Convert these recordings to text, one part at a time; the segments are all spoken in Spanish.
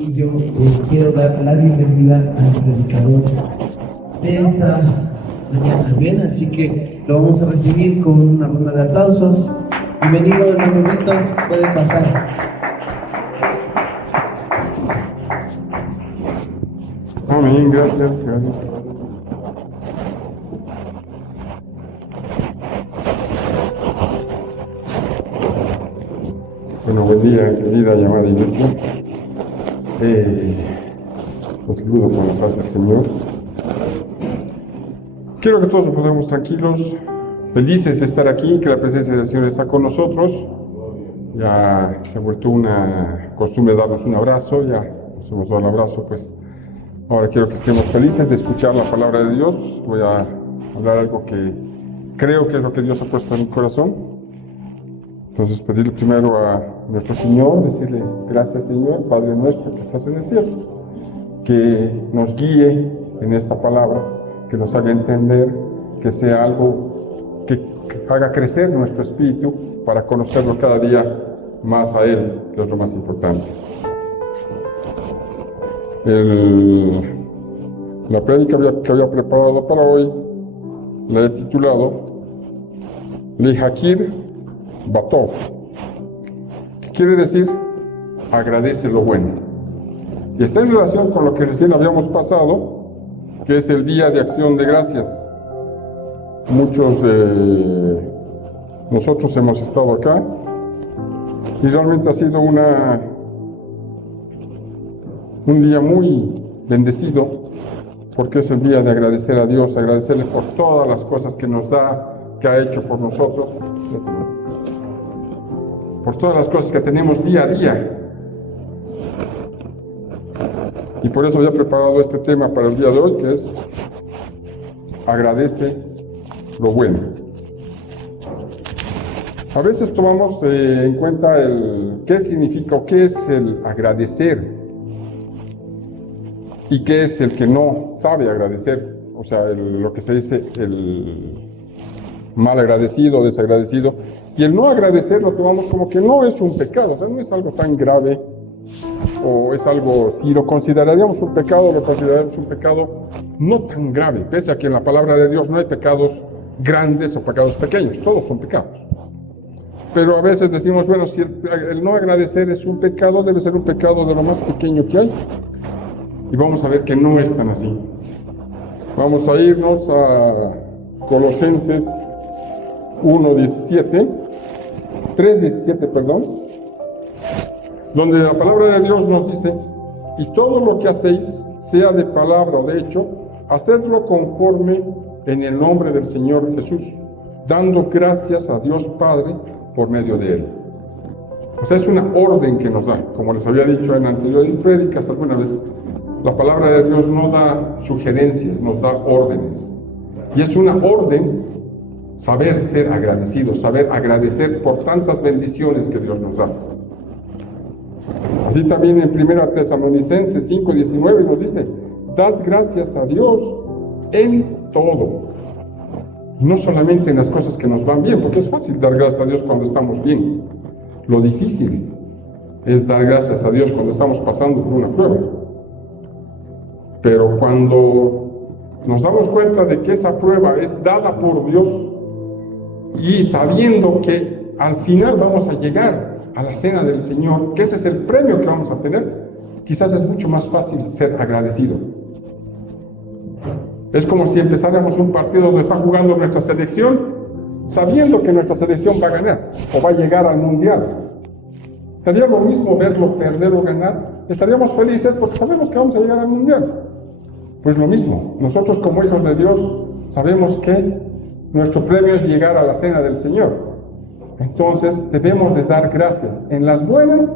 Y yo quiero dar la bienvenida al predicador de esta mañana bien, así que lo vamos a recibir con una ronda de aplausos. Bienvenido, hermano Víctor, puede pasar. Amén, gracias, gracias. Bueno, buen día, querida y amada iglesia. Los saludo con la paz del Señor. Quiero que todos nos pongamos tranquilos, felices de estar aquí, que la presencia del Señor está con nosotros. Ya se ha vuelto una costumbre darnos un abrazo, ya nos hemos dado el abrazo, pues ahora quiero que estemos felices de escuchar la palabra de Dios. Voy a hablar algo que creo que es lo que Dios ha puesto en mi corazón. Entonces pedirle primero a nuestro Señor, decirle gracias Señor, Padre nuestro que estás en el cielo, que nos guíe en esta palabra, que nos haga entender, que sea algo que haga crecer nuestro espíritu para conocerlo cada día más a Él, que es lo más importante. La prédica que había preparado para hoy la he titulado Lehakir Batov, que quiere decir agradece lo bueno. Y está en relación con lo que recién habíamos pasado, que es el Día de Acción de Gracias. Muchos de nosotros hemos estado acá y realmente ha sido un día muy bendecido, porque es el día de agradecer a Dios, agradecerle por todas las cosas que nos da, que ha hecho por nosotros, por todas las cosas que tenemos día a día. Y por eso había preparado este tema para el día de hoy, que es agradece lo bueno. A veces tomamos en cuenta qué significa o qué es el agradecer y qué es el que no sabe agradecer, o sea, lo que se dice el mal agradecido, desagradecido. Y el no agradecer lo tomamos como que no es un pecado, o sea, no es algo tan grave, o es algo, si lo consideraríamos un pecado, lo consideraríamos un pecado no tan grave, pese a que en la palabra de Dios no hay pecados grandes o pecados pequeños, todos son pecados. Pero a veces decimos, bueno, si el no agradecer es un pecado, debe ser un pecado de lo más pequeño que hay. Y vamos a ver que no es tan así. Vamos a irnos a Colosenses 3:17, donde la palabra de Dios nos dice, y todo lo que hacéis, sea de palabra o de hecho, hacedlo conforme en el nombre del Señor Jesús, dando gracias a Dios Padre por medio de Él. O sea, es una orden que nos da, como les había dicho en anteriores prédicas alguna vez. La palabra de Dios no da sugerencias, nos da órdenes. Y es una orden saber ser agradecidos, saber agradecer por tantas bendiciones que Dios nos da. Así también en 1 Tesalonicenses 5:19 nos dice, dad gracias a Dios en todo. Y no solamente en las cosas que nos van bien, porque es fácil dar gracias a Dios cuando estamos bien. Lo difícil es dar gracias a Dios cuando estamos pasando por una prueba. Pero cuando nos damos cuenta de que esa prueba es dada por Dios y sabiendo que al final vamos a llegar a la cena del Señor, que ese es el premio que vamos a tener, quizás es mucho más fácil ser agradecido. Es como si empezáramos un partido donde está jugando nuestra selección, sabiendo que nuestra selección va a ganar o va a llegar al mundial. Sería lo mismo verlo perder o ganar. Estaríamos felices porque sabemos que vamos a llegar al mundial. Pues lo mismo, nosotros como hijos de Dios sabemos que nuestro premio es llegar a la cena del Señor. Entonces debemos de dar gracias en las buenas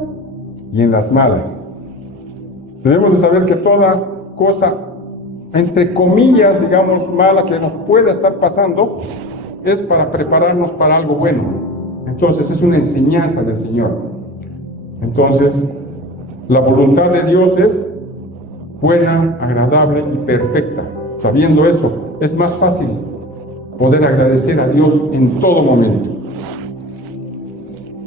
y en las malas. Debemos de saber que toda cosa, entre comillas, digamos, mala que nos pueda estar pasando, es para prepararnos para algo bueno. Entonces es una enseñanza del Señor. Entonces, la voluntad de Dios es buena, agradable y perfecta. Sabiendo eso, es más fácil poder agradecer a Dios en todo momento.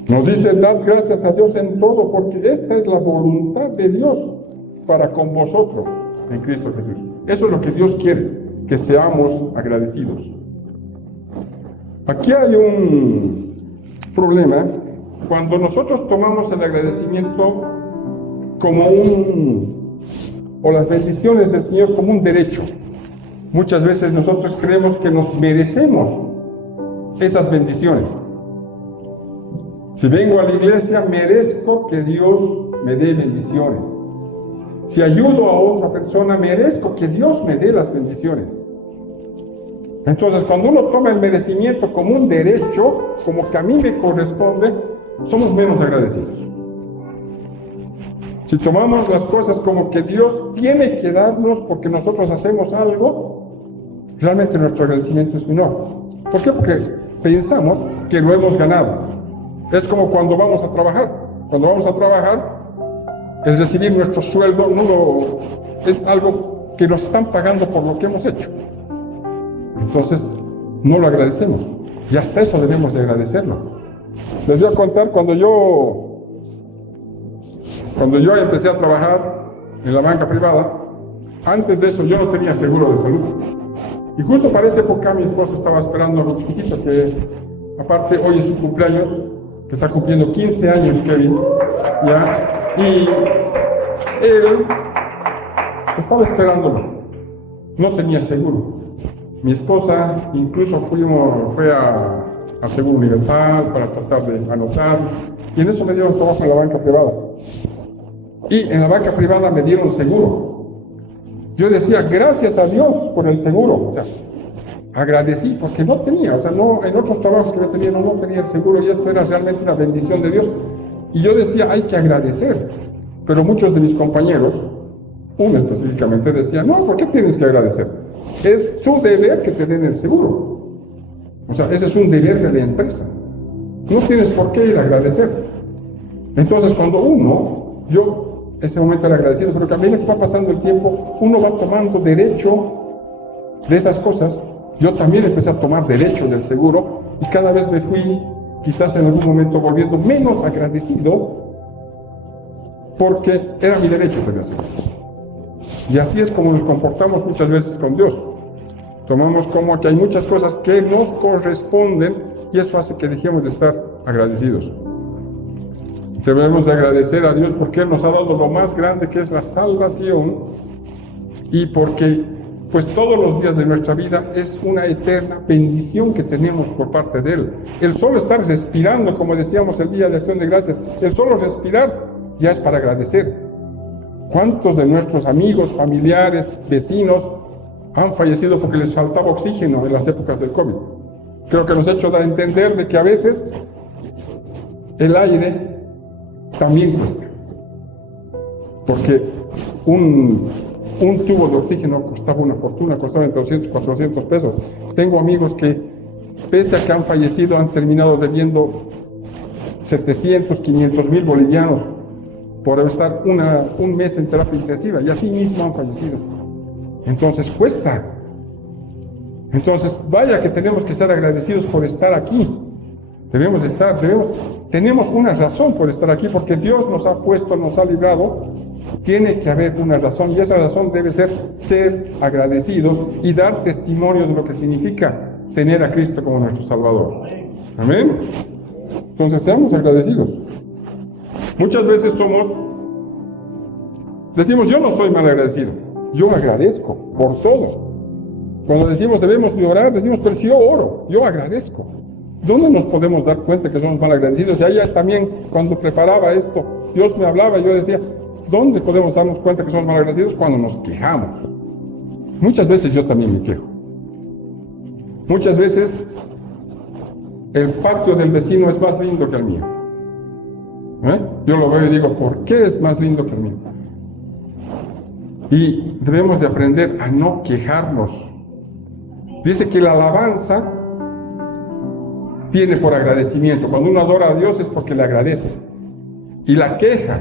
Nos dice, dad gracias a Dios en todo, porque esta es la voluntad de Dios para con vosotros en Cristo Jesús. Eso es lo que Dios quiere, que seamos agradecidos. Aquí hay un problema cuando nosotros tomamos el agradecimiento como o las bendiciones del Señor como un derecho. Muchas veces nosotros creemos que nos merecemos esas bendiciones. Si vengo a la iglesia, merezco que Dios me dé bendiciones. Si ayudo a otra persona, merezco que Dios me dé las bendiciones. Entonces, cuando uno toma el merecimiento como un derecho, como que a mí me corresponde, somos menos agradecidos. Si tomamos las cosas como que Dios tiene que darnos porque nosotros hacemos algo, realmente nuestro agradecimiento es menor. ¿Por qué? Porque pensamos que lo hemos ganado. Es como cuando vamos a trabajar. Cuando vamos a trabajar, el recibir nuestro sueldo es algo que nos están pagando por lo que hemos hecho. Entonces, no lo agradecemos. Y hasta eso debemos de agradecerlo. Les voy a contar cuando yo empecé a trabajar en la banca privada. Antes de eso yo no tenía seguro de salud. Y justo para esa época mi esposa estaba esperando a mi chiquitito, que aparte hoy es su cumpleaños, que está cumpliendo 15 años Kevin, ¿ya? Y él estaba esperándolo. No tenía seguro. Mi esposa incluso fue al Seguro Universal para tratar de anotar, y en eso me dieron trabajo en la banca privada. Y en la banca privada me dieron seguro. Yo decía, gracias a Dios por el seguro. O sea, agradecí porque no tenía, en otros trabajos que me tenían no tenía el seguro, y esto era realmente una bendición de Dios. Y yo decía, hay que agradecer. Pero muchos de mis compañeros, uno específicamente, decía, no, ¿por qué tienes que agradecer? Es su deber que te den el seguro. O sea, ese es un deber de la empresa. No tienes por qué ir a agradecer. Entonces, cuando yo ese momento era agradecido, pero que a medida que va pasando el tiempo, uno va tomando derecho de esas cosas. Yo también empecé a tomar derecho del seguro, y cada vez me fui, quizás en algún momento, volviendo menos agradecido, porque era mi derecho tener seguro. Y así es como nos comportamos muchas veces con Dios. Tomamos como que hay muchas cosas que nos corresponden, y eso hace que dejemos de estar agradecidos. Debemos de agradecer a Dios porque Él nos ha dado lo más grande, que es la salvación, y porque pues todos los días de nuestra vida es una eterna bendición que tenemos por parte de Él. El solo estar respirando, como decíamos el día de Acción de Gracias, el solo respirar ya es para agradecer. ¿Cuántos de nuestros amigos, familiares, vecinos han fallecido porque les faltaba oxígeno en las épocas del COVID? Creo que nos ha hecho dar a entender de que a veces el aire también cuesta. Porque un tubo de oxígeno costaba una fortuna, costaba entre 200 y 400 pesos. Tengo amigos que, pese a que han fallecido, han terminado debiendo 700, 500 mil bolivianos por estar un mes en terapia intensiva, y así mismo han fallecido. Entonces cuesta. Entonces, vaya que tenemos que estar agradecidos por estar aquí. Tenemos una razón por estar aquí, porque Dios nos ha puesto, nos ha librado. Tiene que haber una razón, y esa razón debe ser agradecidos y dar testimonio de lo que significa tener a Cristo como nuestro Salvador. Amén. Entonces, seamos agradecidos. Muchas veces decimos, yo no soy mal agradecido, yo agradezco por todo. Cuando decimos debemos de orar, decimos, pero si yo oro, yo agradezco. ¿Dónde nos podemos dar cuenta que somos mal agradecidos? Y allá también, cuando preparaba esto, Dios me hablaba, y yo decía, ¿dónde podemos darnos cuenta que somos mal agradecidos? Cuando nos quejamos. Muchas veces yo también me quejo. Muchas veces el patio del vecino es más lindo que el mío. Yo lo veo y digo, ¿por qué es más lindo que el mío? Y debemos de aprender a no quejarnos. Dice que la alabanza viene por agradecimiento. Cuando uno adora a Dios es porque le agradece. Y la queja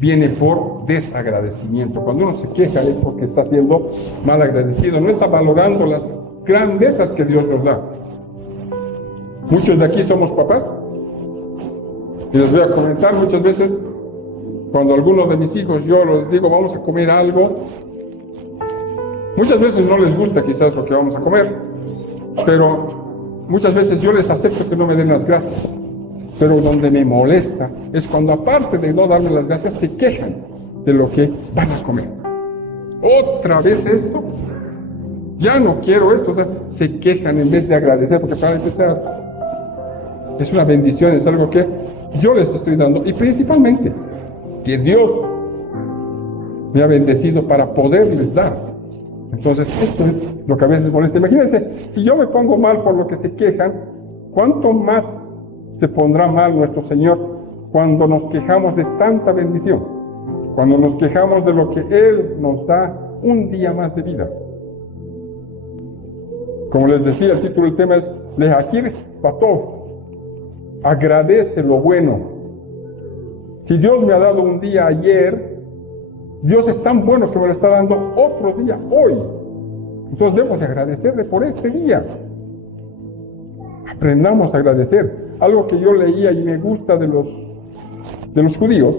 viene por desagradecimiento. Cuando uno se queja es porque está siendo mal agradecido, no está valorando las grandezas que Dios nos da. Muchos de aquí somos papás, y les voy a comentar, muchas veces Cuando algunos de mis hijos yo les digo vamos a comer algo, muchas veces no les gusta quizás lo que vamos a comer, pero muchas veces yo les acepto que no me den las gracias. Pero donde me molesta es cuando aparte de no darme las gracias se quejan de lo que van a comer. Otra vez esto, ya no quiero esto, o sea, se quejan en vez de agradecer, porque para empezar es una bendición, es algo que yo les estoy dando, y principalmente que Dios me ha bendecido para poderles dar. Entonces esto es lo que a veces molesta. Imagínense, si yo me pongo mal por lo que se quejan, ¿cuánto más se pondrá mal nuestro Señor cuando nos quejamos de tanta bendición? Cuando nos quejamos de lo que Él nos da un día más de vida. Como les decía, el título del tema es Lehakir Batov. Agradece lo bueno. Si Dios me ha dado un día ayer, Dios es tan bueno que me lo está dando otro día hoy. Entonces debemos de agradecerle por este día. Aprendamos a agradecer. Algo que yo leía y me gusta de los judíos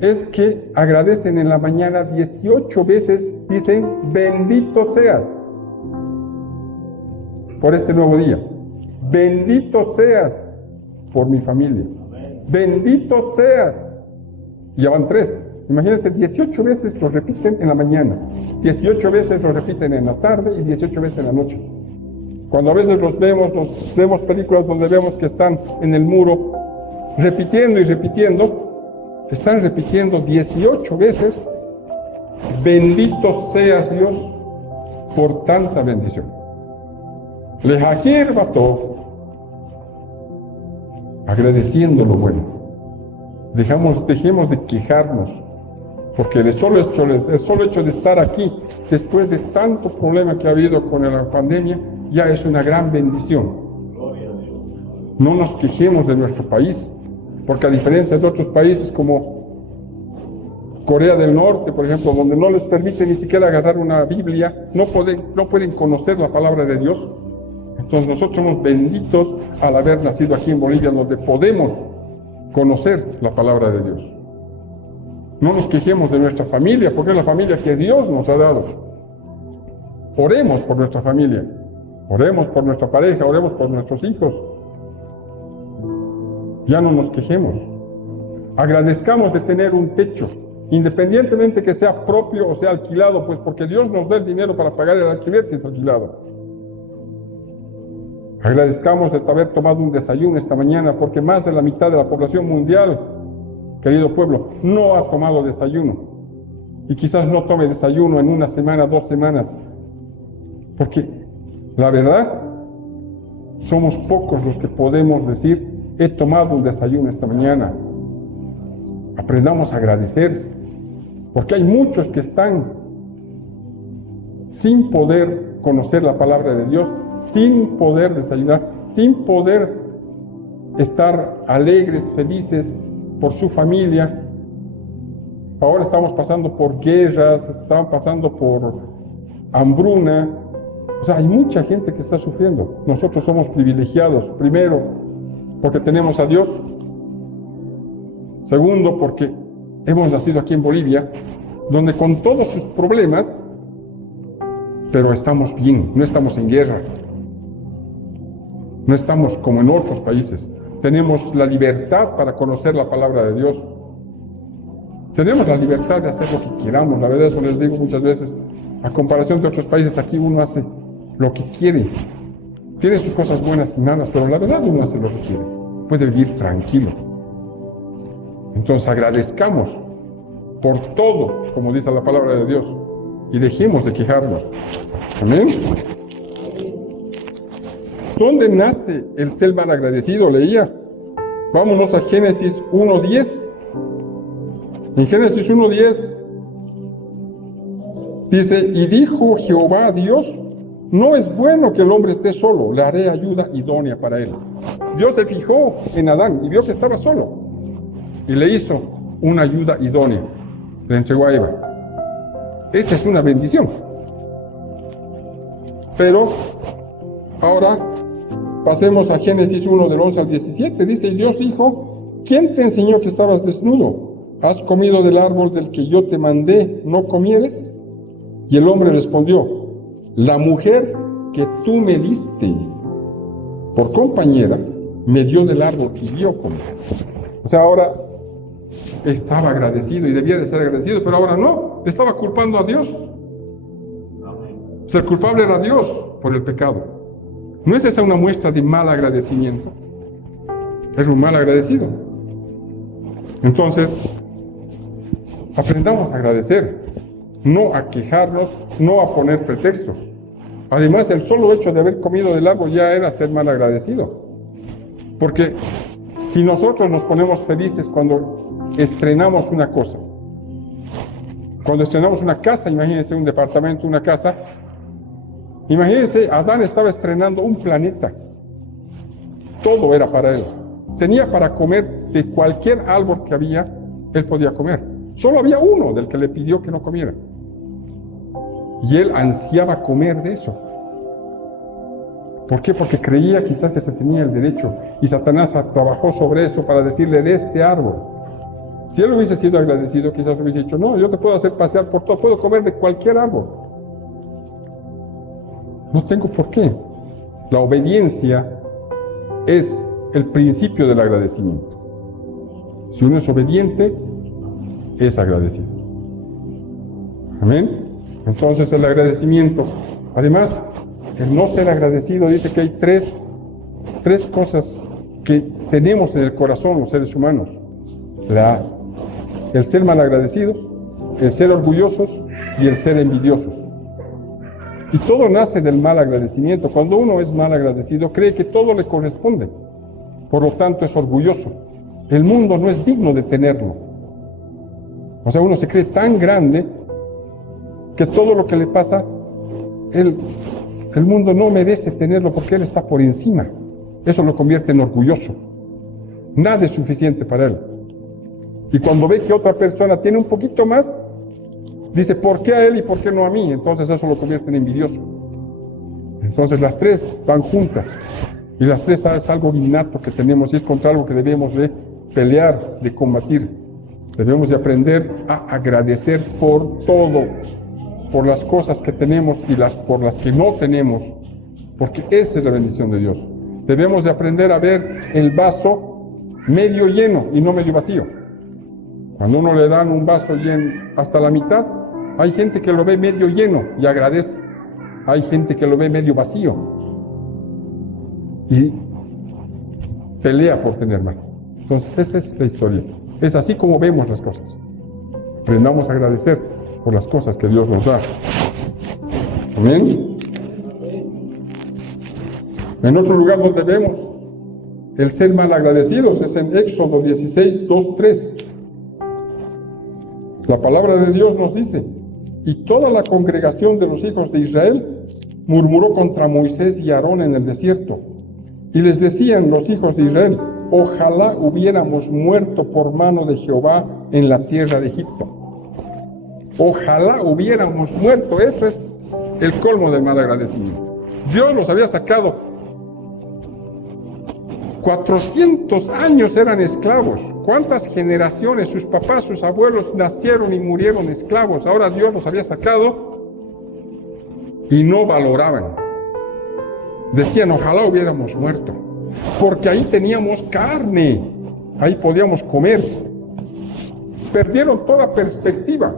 es que agradecen en la mañana 18 veces, dicen, bendito seas por este nuevo día. Bendito seas por mi familia. Bendito seas. Y ya van 3. Imagínense, 18 veces lo repiten en la mañana, 18 veces lo repiten en la tarde y 18 veces en la noche. Cuando a veces los vemos películas donde vemos que están en el muro repitiendo y repitiendo, están repitiendo 18 veces, bendito seas Dios por tanta bendición. Lehakir Batov, agradeciendo lo bueno. Dejemos de quejarnos, porque el solo hecho de estar aquí, después de tanto problema que ha habido con la pandemia, ya es una gran bendición. No nos quejemos de nuestro país, porque a diferencia de otros países como Corea del Norte, por ejemplo, donde no les permite ni siquiera agarrar una Biblia, no pueden conocer la palabra de Dios. Entonces nosotros somos benditos al haber nacido aquí en Bolivia, donde podemos conocer la palabra de Dios. No nos quejemos de nuestra familia, porque es la familia que Dios nos ha dado. Oremos por nuestra familia. Oremos por nuestra pareja, oremos por nuestros hijos. Ya no nos quejemos. Agradezcamos de tener un techo, independientemente que sea propio o sea alquilado, pues porque Dios nos da el dinero para pagar el alquiler si es alquilado. Agradezcamos de haber tomado un desayuno esta mañana, porque más de la mitad de la población mundial, querido pueblo, no ha tomado desayuno. Y quizás no tome desayuno en una semana, 2 semanas, porque la verdad, somos pocos los que podemos decir, he tomado un desayuno esta mañana. Aprendamos a agradecer, porque hay muchos que están sin poder conocer la palabra de Dios, sin poder desayunar, sin poder estar alegres, felices por su familia. Ahora estamos pasando por guerras, estamos pasando por hambruna. O sea, hay mucha gente que está sufriendo. Nosotros somos privilegiados, primero, porque tenemos a Dios. Segundo, porque hemos nacido aquí en Bolivia, donde con todos sus problemas, pero estamos bien, no estamos en guerra. No estamos como en otros países. Tenemos la libertad para conocer la palabra de Dios. Tenemos la libertad de hacer lo que queramos. La verdad, eso les digo muchas veces. A comparación de otros países, aquí uno hace lo que quiere. Tiene sus cosas buenas y malas, pero la verdad uno hace lo que quiere. Puede vivir tranquilo. Entonces agradezcamos por todo, como dice la palabra de Dios, y dejemos de quejarnos. Amén. ¿Dónde nace el ser mal agradecido? Leía. Vámonos a Génesis 1:10. En Génesis 1:10 dice, y dijo Jehová a Dios, no es bueno que el hombre esté solo, le haré ayuda idónea para él. Dios se fijó en Adán y vio que estaba solo y le hizo una ayuda idónea, le entregó a Eva. Esa es una bendición. Pero ahora pasemos a Génesis 1 del 11 al 17. Dice, y Dios dijo, ¿quién te enseñó que estabas desnudo? ¿has comido del árbol del que yo te mandé, no comieres? Y el hombre respondió, la mujer que tú me diste por compañera me dio del árbol y yo comí. O sea, ahora estaba agradecido y debía de ser agradecido, pero ahora no, estaba culpando a Dios. O sea, el culpable era Dios por el pecado. ¿No es esa una muestra de mal agradecimiento? Es un mal agradecido. Entonces, aprendamos a agradecer, no a quejarnos, no a poner pretextos. Además, el solo hecho de haber comido del árbol ya era ser mal agradecido. Porque si nosotros nos ponemos felices cuando estrenamos una cosa, cuando estrenamos una casa, imagínense un departamento, una casa, imagínense, Adán estaba estrenando un planeta. Todo era para él. Tenía para comer de cualquier árbol que había, él podía comer. Solo había uno del que le pidió que no comiera. Y él ansiaba comer de eso. ¿Por qué? Porque creía quizás que se tenía el derecho. Y Satanás trabajó sobre eso para decirle de este árbol. Si él hubiese sido agradecido, quizás hubiese dicho, no, yo te puedo hacer pasear por todo, puedo comer de cualquier árbol. No tengo por qué. La obediencia es el principio del agradecimiento. Si uno es obediente, es agradecido. Amén. Entonces el agradecimiento, además, el no ser agradecido, dice que hay tres cosas que tenemos en el corazón los seres humanos. El ser malagradecidos, el ser orgullosos y el ser envidiosos. Y todo nace del mal agradecimiento. Cuando uno es mal agradecido, cree que todo le corresponde. Por lo tanto, es orgulloso. El mundo no es digno de tenerlo. O sea, uno se cree tan grande que todo lo que le pasa, el mundo no merece tenerlo porque él está por encima. Eso lo convierte en orgulloso. Nada es suficiente para él. Y cuando ve que otra persona tiene un poquito más, dice, ¿por qué a él y por qué no a mí? Entonces eso lo convierte en envidioso. Entonces las tres van juntas. Y las tres es algo innato que tenemos y es contra algo que debemos de pelear, de combatir. Debemos de aprender a agradecer por todo, por las cosas que tenemos y por las que no tenemos, porque esa es la bendición de Dios. Debemos de aprender a ver el vaso medio lleno y no medio vacío. Cuando uno le dan un vaso lleno hasta la mitad, hay gente que lo ve medio lleno y agradece. Hay gente que lo ve medio vacío y pelea por tener más. Entonces esa es la historia. Es así como vemos las cosas. Aprendamos a agradecer por las cosas que Dios nos da. Amén. En otro lugar donde vemos el ser mal agradecidos es en Éxodo 16, 2, 3. La palabra de Dios nos dice, y toda la congregación de los hijos de Israel murmuró contra Moisés y Aarón en el desierto. Y les decían los hijos de Israel, ojalá hubiéramos muerto por mano de Jehová en la tierra de Egipto. Ojalá hubiéramos muerto. Eso es el colmo del mal agradecimiento. Dios los había sacado. 400 años eran esclavos. ¿Cuántas generaciones, sus papás, sus abuelos nacieron y murieron esclavos? Ahora Dios los había sacado y no valoraban. Decían, ojalá hubiéramos muerto, porque ahí teníamos carne, ahí podíamos comer. Perdieron toda perspectiva,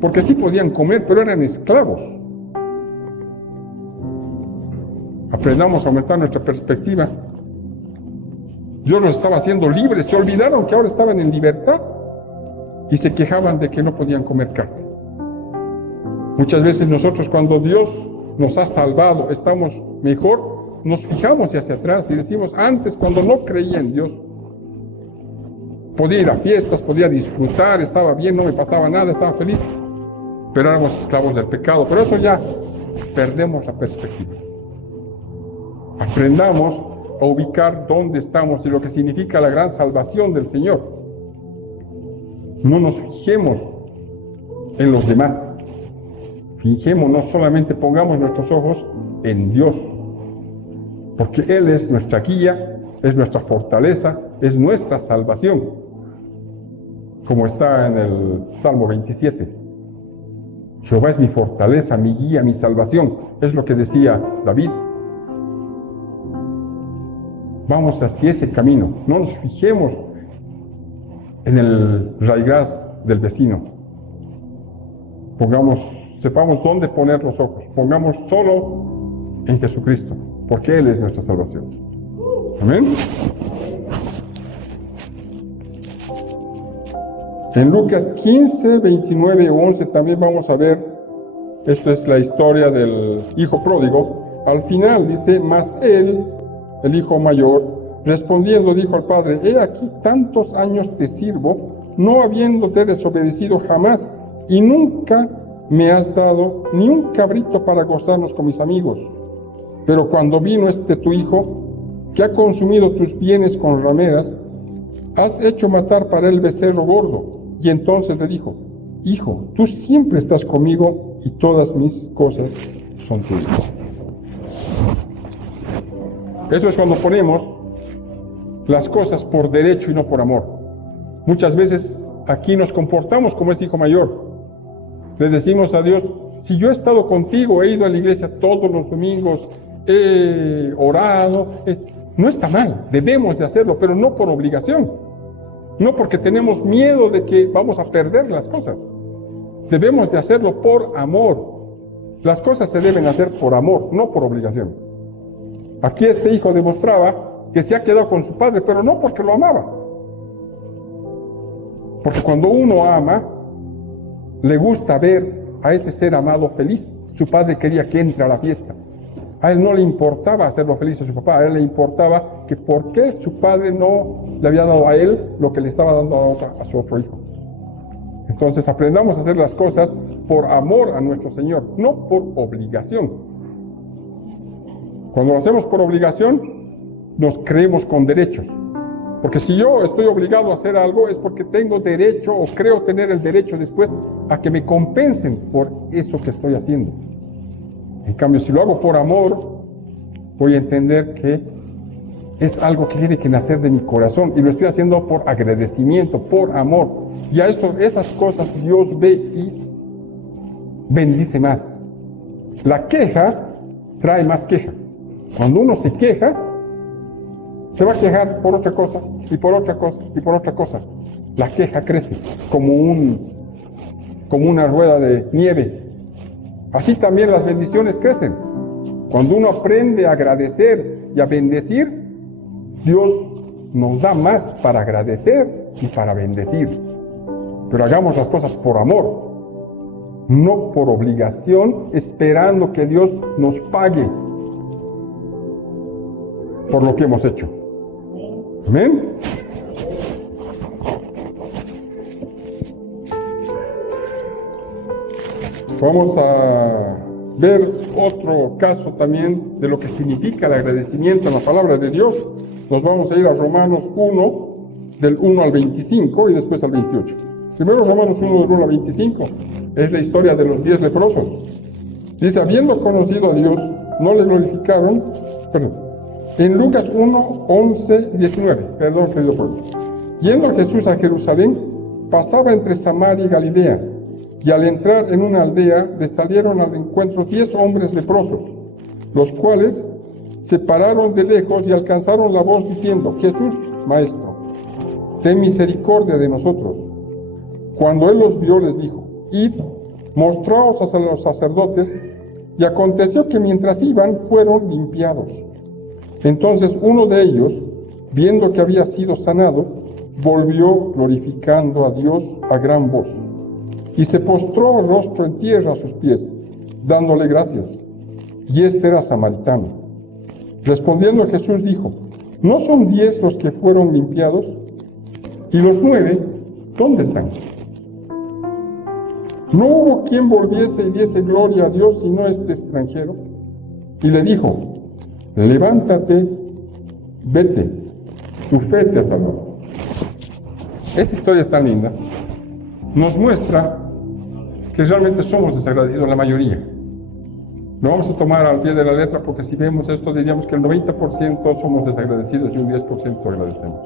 porque sí podían comer, pero eran esclavos. Aprendamos a aumentar nuestra perspectiva. Dios los estaba haciendo libres, se olvidaron que ahora estaban en libertad y se quejaban de que no podían comer carne. Muchas veces nosotros, cuando Dios nos ha salvado, estamos mejor, nos fijamos hacia atrás y decimos, antes cuando no creía en Dios, podía ir a fiestas, podía disfrutar, estaba bien, no me pasaba nada, estaba feliz, pero éramos esclavos del pecado. Por eso ya perdemos la perspectiva. Aprendamos a ubicar dónde estamos y lo que significa la gran salvación del Señor. No nos fijemos en los demás. Fijémonos, solamente pongamos nuestros ojos en Dios, porque Él es nuestra guía, es nuestra fortaleza, es nuestra salvación. como está en el Salmo 27. Jehová es mi fortaleza, mi guía, mi salvación. Es lo que decía David. Vamos hacia ese camino. No nos fijemos en el raigraz del vecino. Sepamos dónde poner los ojos. Pongamos solo en Jesucristo, porque Él es nuestra salvación. Amén. En Lucas 15, 29 y 11 también vamos a ver, esto es la historia del hijo pródigo. Al final dice, mas él, el hijo mayor, respondiendo dijo al padre, he aquí tantos años te sirvo, no habiéndote desobedecido jamás, y nunca me has dado ni un cabrito para gozarnos con mis amigos. Pero cuando vino tu hijo, que ha consumido tus bienes con rameras, has hecho matar para él becerro gordo. Y entonces le dijo, hijo, tú siempre estás conmigo y todas mis cosas son tuyas. Eso es cuando ponemos las cosas por derecho y no por amor. Muchas veces aquí nos comportamos como ese hijo mayor. Le decimos a Dios, si yo he estado contigo, he ido a la iglesia todos los domingos, he orado, no está mal, debemos de hacerlo, pero no por obligación. No porque tenemos miedo de que vamos a perder las cosas. Debemos de hacerlo por amor. Las cosas se deben hacer por amor, no por obligación. Aquí este hijo demostraba que se ha quedado con su padre, pero no porque lo amaba. Porque cuando uno ama, le gusta ver a ese ser amado feliz. Su padre quería que entre a la fiesta. A él no le importaba hacerlo feliz a su papá, a él le importaba que por qué su padre no le había dado a él lo que le estaba dando a su otro hijo. Entonces aprendamos a hacer las cosas por amor a nuestro Señor, no por obligación. Cuando lo hacemos por obligación, nos creemos con derechos. Porque si yo estoy obligado a hacer algo es porque tengo derecho o creo tener el derecho después a que me compensen por eso que estoy haciendo. En cambio, si lo hago por amor, voy a entender que es algo que tiene que nacer de mi corazón y lo estoy haciendo por agradecimiento, por amor. Y a esas cosas Dios ve y bendice más. La queja trae más queja. Cuando uno se queja, se va a quejar por otra cosa, y por otra cosa, y por otra cosa. La queja crece como una rueda de nieve. Así también las bendiciones crecen. Cuando uno aprende a agradecer y a bendecir, Dios nos da más para agradecer y para bendecir. Pero hagamos las cosas por amor, no por obligación, esperando que Dios nos pague por lo que hemos hecho. Amén. Vamos a ver otro caso también de lo que significa el agradecimiento en la palabra de Dios. Nos vamos a ir a Romanos 1, del 1 al 25 y después al 28. Primero Romanos 1, del 1 al 25. Es la historia de los 10 leprosos. Dice, habiendo conocido a Dios, no le glorificaron. En Lucas 1, 11, 19. Perdón, querido pueblo. Yendo Jesús a Jerusalén, pasaba entre Samaria y Galilea. Y al entrar en una aldea, le salieron al encuentro 10 hombres leprosos, los cuales se pararon de lejos y alcanzaron la voz diciendo, Jesús, Maestro, ten misericordia de nosotros. Cuando él los vio, les dijo, id, mostraos a los sacerdotes, y aconteció que mientras iban, fueron limpiados. Entonces uno de ellos, viendo que había sido sanado, volvió glorificando a Dios a gran voz. Y se postró rostro en tierra a sus pies, dándole gracias. Y este era samaritano. Respondiendo Jesús dijo, ¿no son 10 los que fueron limpiados? ¿Y los 9, dónde están? No hubo quien volviese y diese gloria a Dios sino este extranjero. Y le dijo, levántate, vete, tu fe te ha salvado. Esta historia es tan linda. Nos muestra que realmente somos desagradecidos la mayoría. Lo vamos a tomar al pie de la letra porque si vemos esto diríamos que el 90% somos desagradecidos y un 10% agradecemos.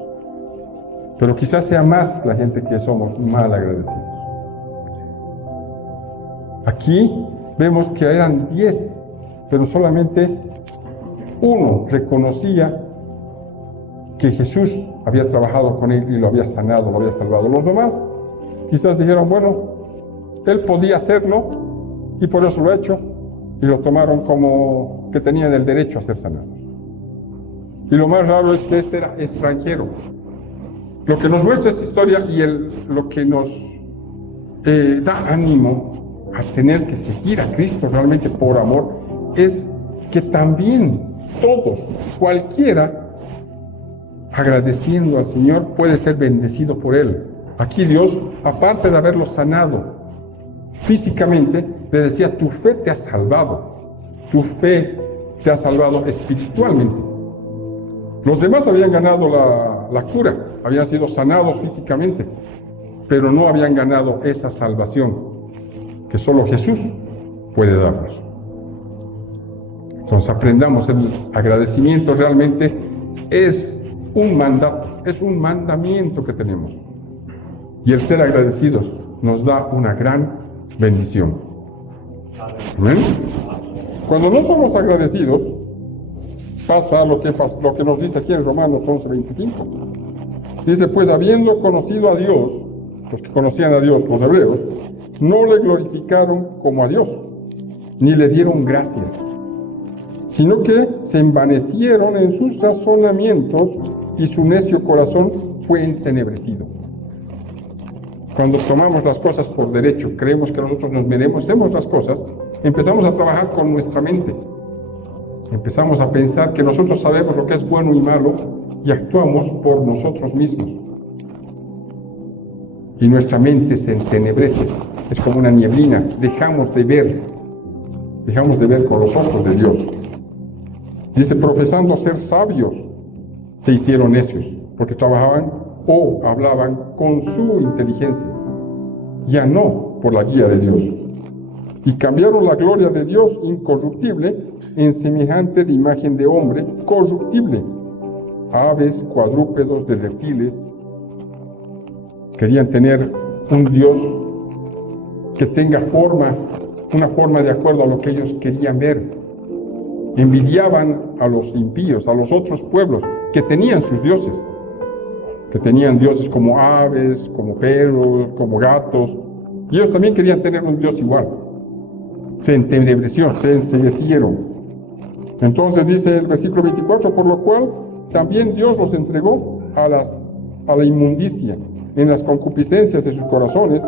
Pero quizás sea más la gente que somos mal agradecidos. Aquí vemos que eran 10, pero solamente uno reconocía que Jesús había trabajado con él y lo había sanado, lo había salvado. Los demás quizás dijeron, bueno, él podía hacerlo y por eso lo ha hecho, y lo tomaron como que tenían el derecho a ser sanados. Y lo más raro es que este era extranjero. Lo que nos muestra esta historia y lo que nos da ánimo a tener que seguir a Cristo realmente por amor es que también todos, cualquiera, agradeciendo al Señor, puede ser bendecido por Él. Aquí Dios, aparte de haberlo sanado físicamente, le decía, tu fe te ha salvado, tu fe te ha salvado espiritualmente. Los demás habían ganado la cura, habían sido sanados físicamente, pero no habían ganado esa salvación que solo Jesús puede darnos. Entonces aprendamos, el agradecimiento realmente es un mandato, es un mandamiento que tenemos. Y el ser agradecidos nos da una gran bendición. ¿Amén? Cuando no somos agradecidos, pasa lo que nos dice aquí en Romanos 11:25. Dice, pues habiendo conocido a Dios, los que conocían a Dios, los hebreos, no le glorificaron como a Dios, ni le dieron gracias, sino que se envanecieron en sus razonamientos y su necio corazón fue entenebrecido. Cuando tomamos las cosas por derecho, creemos que nosotros nos merecemos las cosas, empezamos a trabajar con nuestra mente. Empezamos a pensar que nosotros sabemos lo que es bueno y malo y actuamos por nosotros mismos. Y nuestra mente se entenebrece, es como una nieblina, dejamos de ver con los ojos de Dios. Dice, profesando ser sabios, se hicieron necios, porque trabajaban o hablaban con su inteligencia, ya no por la guía de Dios. Y cambiaron la gloria de Dios incorruptible en semejante de imagen de hombre corruptible, aves, cuadrúpedos, de reptiles. Querían tener un Dios que tenga una forma de acuerdo a lo que ellos querían ver. Envidiaban a los impíos, a los otros pueblos que tenían sus dioses, que tenían dioses como aves, como perros, como gatos, y ellos también querían tener un Dios igual. Se entenebrecieron, se enceguecieron. Entonces dice el versículo 24, por lo cual también Dios los entregó a la inmundicia en las concupiscencias de sus corazones,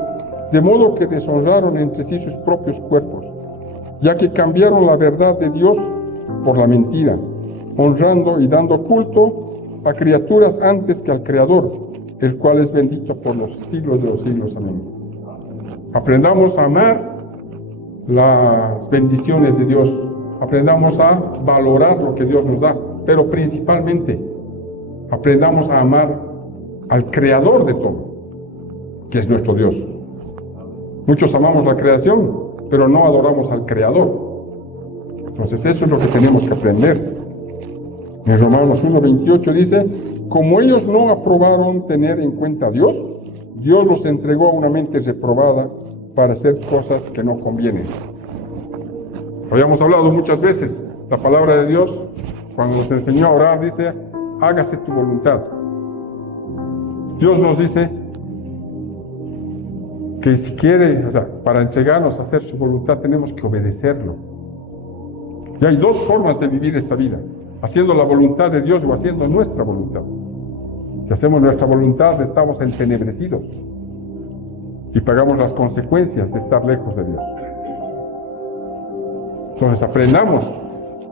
de modo que deshonraron entre sí sus propios cuerpos, ya que cambiaron la verdad de Dios por la mentira, honrando y dando culto a criaturas antes que al Creador, el cual es bendito por los siglos de los siglos. Amén. Aprendamos a amar las bendiciones de Dios, aprendamos a valorar lo que Dios nos da, pero principalmente aprendamos a amar al Creador de todo, que es nuestro Dios. Muchos amamos la creación, pero no adoramos al Creador. Entonces eso es lo que tenemos que aprender. En Romanos 1:28 dice, como ellos no aprobaron tener en cuenta a Dios, Dios los entregó a una mente reprobada para hacer cosas que no convienen. Habíamos hablado muchas veces, la palabra de Dios, cuando nos enseñó a orar, dice, hágase tu voluntad. Dios nos dice que si quiere, para entregarnos a hacer su voluntad, tenemos que obedecerlo. Y hay dos formas de vivir esta vida, haciendo la voluntad de Dios o haciendo nuestra voluntad. Si hacemos nuestra voluntad, estamos entenebrecidos y pagamos las consecuencias de estar lejos de Dios. Entonces aprendamos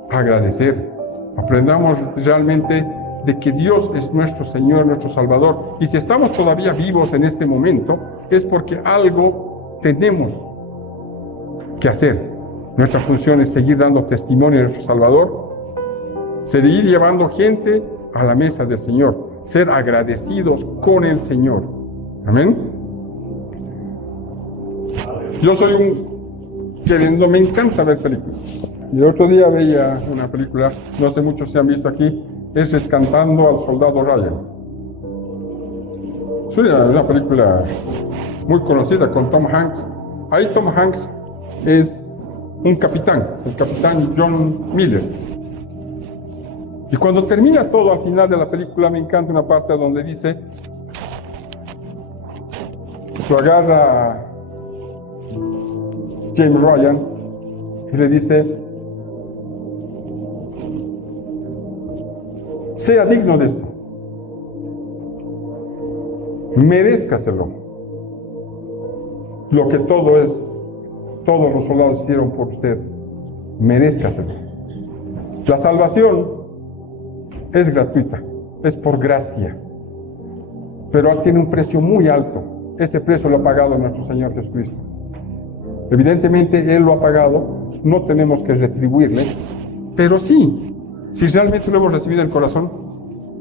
a agradecer, aprendamos realmente de que Dios es nuestro Señor, nuestro Salvador, y si estamos todavía vivos en este momento, es porque algo tenemos que hacer. Nuestra función es seguir dando testimonio de nuestro Salvador, seguir llevando gente a la mesa del Señor, ser agradecidos con el Señor. Amén. Yo soy me encanta ver películas. Y el otro día veía una película, no sé muchos se han visto aquí, es Rescatando al Soldado Ryan. Es una película muy conocida con Tom Hanks. Ahí Tom Hanks es un capitán, el capitán John Miller. Y cuando termina todo al final de la película, me encanta una parte donde dice, lo agarra James Ryan y le dice, sea digno de esto, merezcaselo, lo que todos los soldados hicieron por usted, merezcaselo. La salvación es gratuita, es por gracia, pero tiene un precio muy alto. Ese precio lo ha pagado nuestro Señor Jesucristo. Evidentemente Él lo ha pagado, no tenemos que retribuirle, pero sí, si realmente lo hemos recibido en el corazón,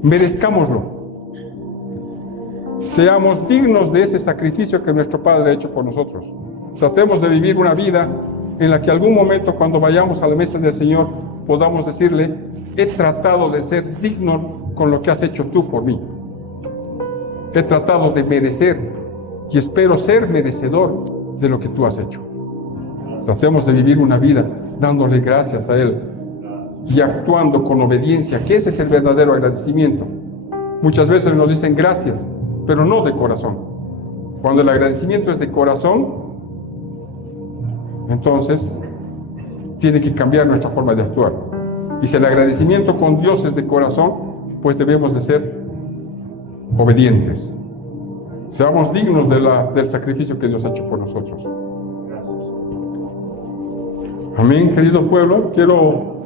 merezcámoslo. Seamos dignos de ese sacrificio que nuestro Padre ha hecho por nosotros. Tratemos de vivir una vida en la que algún momento, cuando vayamos a la mesa del Señor, podamos decirle, he tratado de ser digno con lo que has hecho tú por mí. He tratado de merecer y espero ser merecedor de lo que tú has hecho. Tratemos de vivir una vida dándole gracias a Él y actuando con obediencia, que ese es el verdadero agradecimiento. Muchas veces nos dicen gracias, pero no de corazón. Cuando el agradecimiento es de corazón, entonces tiene que cambiar nuestra forma de actuar. Y si el agradecimiento con Dios es de corazón, pues debemos de ser obedientes. Seamos dignos del sacrificio que Dios ha hecho por nosotros. Amén, querido pueblo. Quiero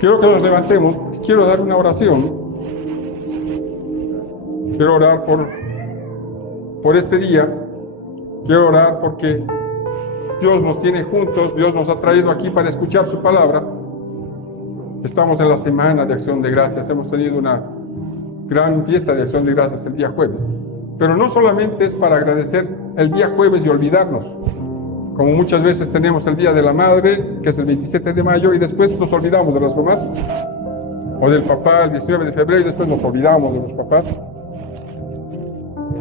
que nos levantemos. Quiero dar una oración. Quiero orar por este día. Quiero orar porque Dios nos tiene juntos. Dios nos ha traído aquí para escuchar su palabra. Estamos en la semana de Acción de Gracias. Hemos tenido una gran fiesta de Acción de Gracias el día jueves. Pero no solamente es para agradecer el día jueves y olvidarnos. Como muchas veces tenemos el Día de la Madre, que es el 27 de mayo, y después nos olvidamos de las mamás. O del papá el 19 de febrero, y después nos olvidamos de los papás.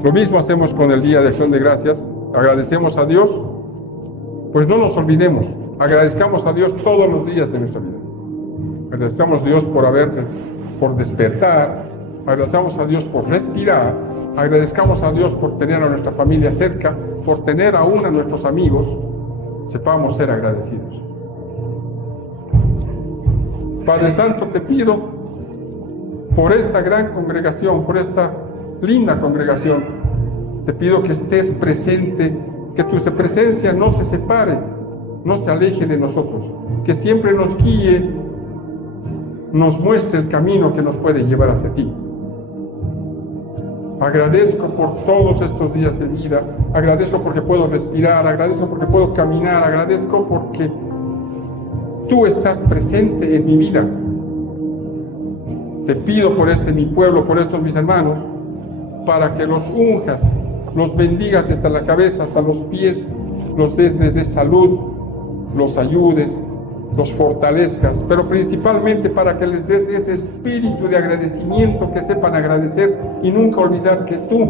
Lo mismo hacemos con el Día de Acción de Gracias. Agradecemos a Dios, pues no nos olvidemos. Agradezcamos a Dios todos los días de nuestra vida. Agradecemos a Dios por despertar, agradecemos a Dios por respirar, agradezcamos a Dios por tener a nuestra familia cerca, por tener aún a nuestros amigos. Sepamos ser agradecidos. Padre Santo, te pido por esta gran congregación, por esta linda congregación, te pido que estés presente, que tu presencia no se separe, no se aleje de nosotros, que siempre nos guíe, nos muestre el camino que nos puede llevar hacia ti. Agradezco por todos estos días de vida, agradezco porque puedo respirar, agradezco porque puedo caminar, agradezco porque tú estás presente en mi vida. Te pido por mi pueblo, por estos mis hermanos, para que los unjas, los bendigas hasta la cabeza, hasta los pies, los des de salud, los ayudes, los fortalezcas, pero principalmente para que les des ese espíritu de agradecimiento, que sepan agradecer y nunca olvidar que tú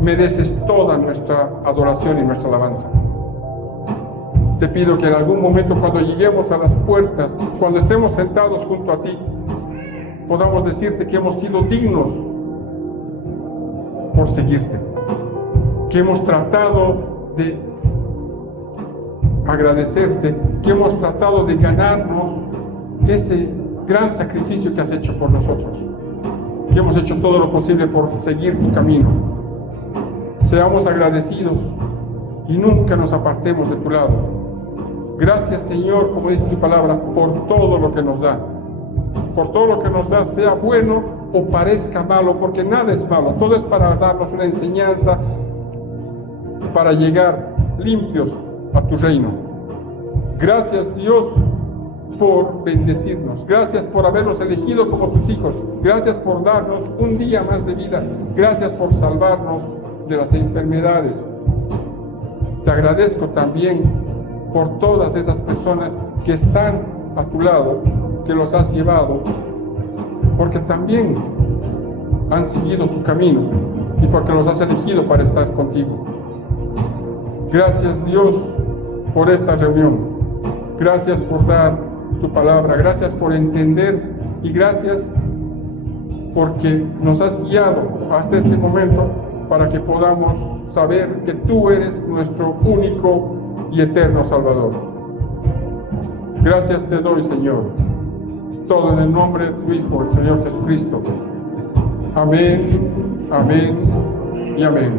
mereces toda nuestra adoración y nuestra alabanza. Te pido que en algún momento, cuando lleguemos a las puertas, cuando estemos sentados junto a ti, podamos decirte que hemos sido dignos por seguirte, que hemos tratado de agradecerte, que hemos tratado de ganarnos ese gran sacrificio que has hecho por nosotros, que hemos hecho todo lo posible por seguir tu camino. Seamos agradecidos y nunca nos apartemos de tu lado. Gracias, Señor, como dice tu palabra, por todo lo que nos da. Por todo lo que nos da, sea bueno o parezca malo, porque nada es malo. Todo es para darnos una enseñanza, para llegar limpios a tu reino. Gracias, Dios, por bendecirnos. Gracias por habernos elegido como tus hijos. Gracias por darnos un día más de vida. Gracias por salvarnos de las enfermedades. Te agradezco también por todas esas personas que están a tu lado, que los has llevado, porque también han seguido tu camino y porque los has elegido para estar contigo. Gracias, Dios, por esta reunión. Gracias por dar tu palabra. Gracias por entender y gracias porque nos has guiado hasta este momento para que podamos saber que tú eres nuestro único y eterno Salvador. Gracias te doy, Señor. Todo en el nombre de tu Hijo, el Señor Jesucristo. Amén, amén y amén.